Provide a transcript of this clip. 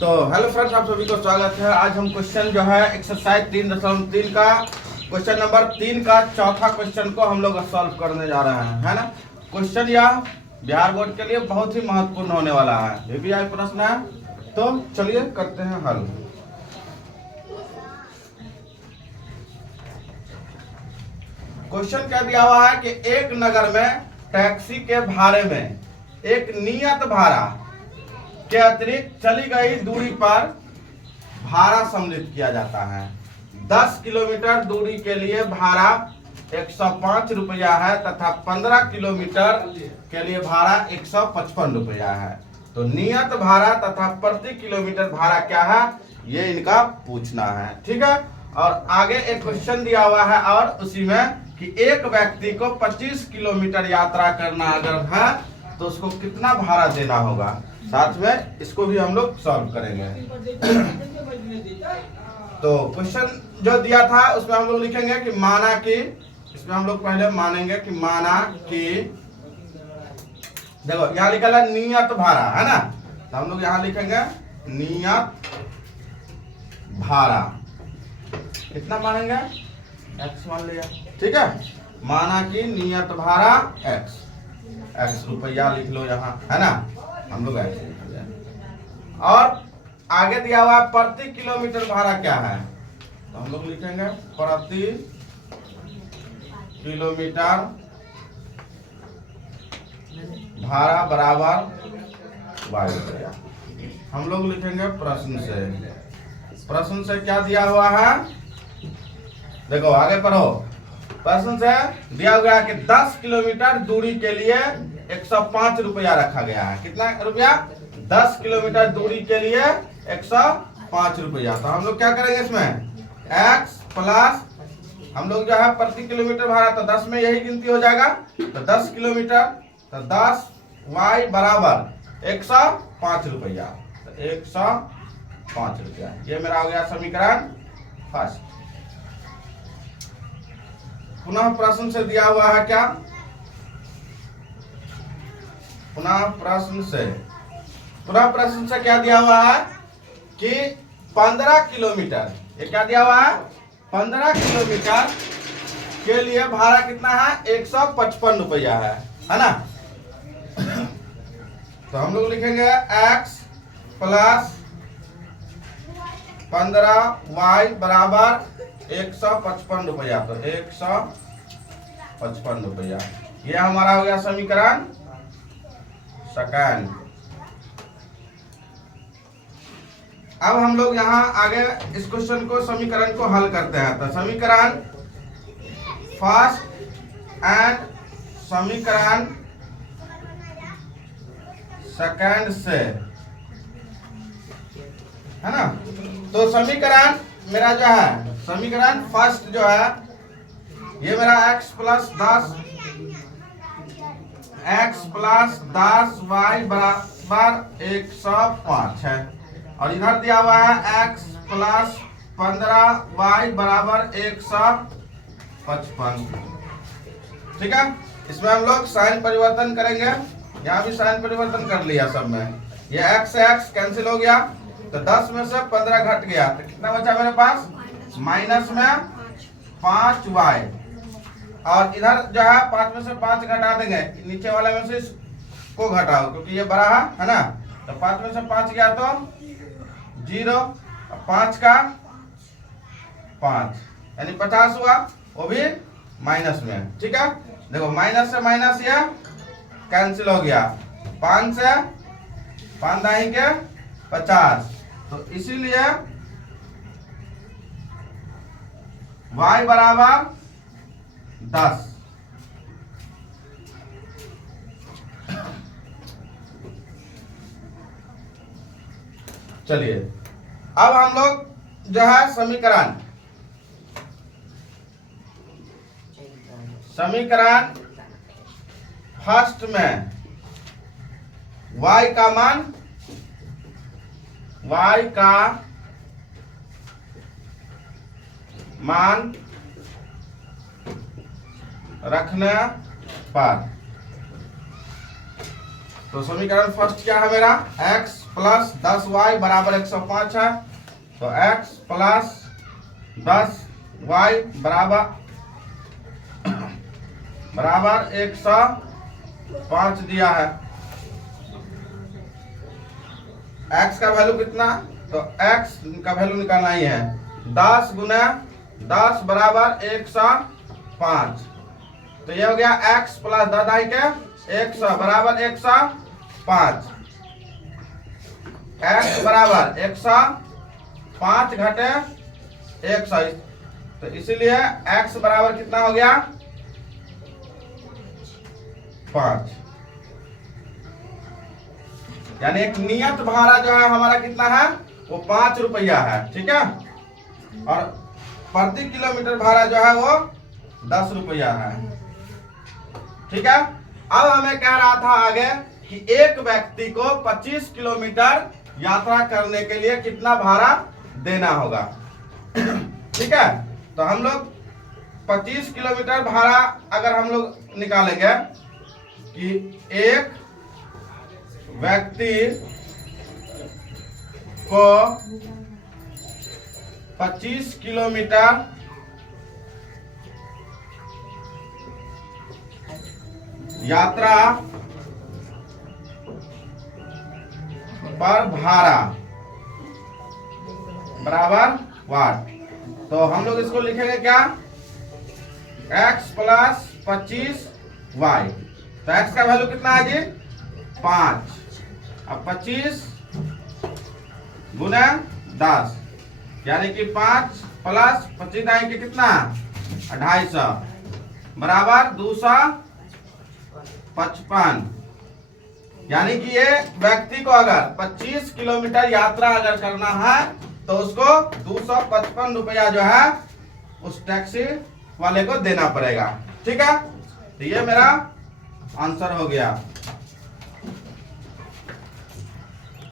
तो hello friends, आप सभी को स्वागत है। आज हम क्वेश्चन जो है एक्सरसाइज 3.3 का क्वेश्चन नंबर 3 का चौथा क्वेश्चन को हम लोग सॉल्व करने जा रहे हैं, है ना। क्वेश्चन यह बिहार बोर्ड के लिए बहुत ही महत्वपूर्ण होने वाला है। वीवीआई प्रश्न है, तो चलिए करते हैं हल। क्वेश्चन क्या दिया हुआ है कि एक नगर में टैक्सी के भाड़े में एक नियत भाड़ा के अतिरिक्त चली गई दूरी पर भाड़ा सम्मिलित किया जाता है। 10 किलोमीटर दूरी के लिए भाड़ा 105 रुपया है तथा 15 किलोमीटर के लिए भाड़ा 155 रुपया है। तो नियत भाड़ा तथा प्रति किलोमीटर भाड़ा क्या है, ये इनका पूछना है। ठीक है। और आगे एक क्वेश्चन दिया हुआ है और उसी में कि एक व्यक्ति को 25 किलोमीटर यात्रा करना अगर है तो उसको कितना भाड़ा देना होगा। साथ में इसको भी हम लोग सॉल्व करेंगे। तो क्वेश्चन जो दिया था उसमें हम लोग लिखेंगे कि माना कि, इसमें हम लोग पहले मानेंगे कि माना कि, देखो यहाँ लिखा है नियत भाड़ा, है ना। तो हम लोग यहाँ लिखेंगे नियत भाड़ा कितना मानेंगे, x मान लिया। ठीक है। माना कि नियत भाड़ा x रुपया लिख लो यहाँ, है ना। हम लोग ऐसे लिख लें। और आगे दिया हुआ प्रति किलोमीटर भाड़ा क्या है, तो हम लोग लिखेंगे प्रति किलोमीटर भाड़ा बराबर y रुपया। हम लोग लिखेंगे प्रश्न से क्या दिया हुआ है, देखो आगे पढ़ो। प्रश्न से दिया गया कि 10 किलोमीटर दूरी के लिए 105 रुपया रखा गया है। कितना रुपया, 10 किलोमीटर दूरी के लिए 105 रुपया। तो हम लोग क्या करेंगे इसमें x प्लस, हम लोग जो है प्रति किलोमीटर भाड़ा तो 10 में यही गिनती हो जाएगा। तो 10 किलोमीटर तो 10 y बराबर 105 रुपया। तो 105 रुपया ये मेरा हो गया समीकरण फर्स्ट। पुनः प्रश्न से दिया हुआ है क्या, पुनः प्रश्न से क्या दिया हुआ है कि 15 किलोमीटर, ये क्या दिया हुआ है 15 किलोमीटर के लिए भाड़ा कितना है 155 रुपया है ना। तो हम लोग लिखेंगे x प्लस 15y बराबर 155 रुपया। तो 155 रुपया ये हमारा हो गया समीकरण सेकंड। अब हम लोग यहाँ आगे इस क्वेश्चन को समीकरण को हल करते हैं। तो समीकरण फर्स्ट एंड समीकरण सेकंड से, है ना। तो समीकरण मेरा जो है, समीकरण फर्स्ट जो है ये मेरा x प्लस 10 y बराबर 105 है। और इधर दिया हुआ है x प्लस 15 y बराबर 155। ठीक है। इसमें हम लोग साइन परिवर्तन करेंगे। यहाँ भी साइन परिवर्तन कर लिया सब में। ये x से x कैंसिल हो गया तो 10 में से 15 घट गया तो कितना बचा मेरे पास, माइनस में 5y। और इधर जो है 5 में से 5 घटा देंगे, नीचे वाले में से को घटाओ क्योंकि ये बड़ा है ना। तो 5 में से 5 गया तो 0, 5 का 5 यानी 50 हुआ, वो भी माइनस में। ठीक है। देखो माइनस से माइनस ये कैंसिल हो गया, 5 से 5 दाई के 50। तो इसीलिए y बराबर 10। चलिए अब हम लोग जो है समीकरण फर्स्ट में y का मान रखने पर तो समीकरण फर्स्ट क्या है मेरा, x प्लस 10y बराबर 105 है। तो x प्लस 10y बराबर 105 दिया है। x का वैल्यू कितना, तो x का वैल्यू निकालना ही है, 10 गुना 10 बराबर 105। तो ये हो गया x प्लस 10 के 100 बराबर 105। x बराबर 105 घटे 100, तो इसीलिए x बराबर कितना हो गया, 5। यानी एक नियत भाड़ा जो है हमारा कितना है, वो 5 रुपया है, ठीक है। और प्रति किलोमीटर भाड़ा जो है वो 10 रुपया है, ठीक है। अब हमें कह रहा था आगे कि एक व्यक्ति को 25 किलोमीटर यात्रा करने के लिए कितना भाड़ा देना होगा, ठीक है। तो हम लोग 25 किलोमीटर भाड़ा अगर हम लोग निकालेंगे कि एक व्यक्ति को 25 किलोमीटर यात्रा पर भाड़ा बराबर वाट। तो हम लोग इसको लिखेंगे क्या, x प्लस 25y। तो x का वैल्यू कितना है जी, 5। अब 25 गुना 10, यानी कि 5 प्लस 25 आएंगे कितना, 250 बराबर 255। यानी कि ये व्यक्ति को अगर 25 किलोमीटर यात्रा अगर करना है तो उसको 255 रुपया जो है उस टैक्सी वाले को देना पड़ेगा, ठीक है। तो ये मेरा आंसर हो गया।